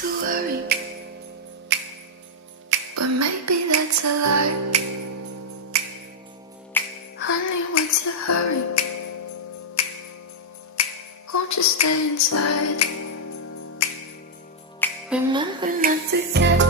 to worry, but maybe that's a lie. Honey, what's the hurry? Won't you stay inside? Remember not to get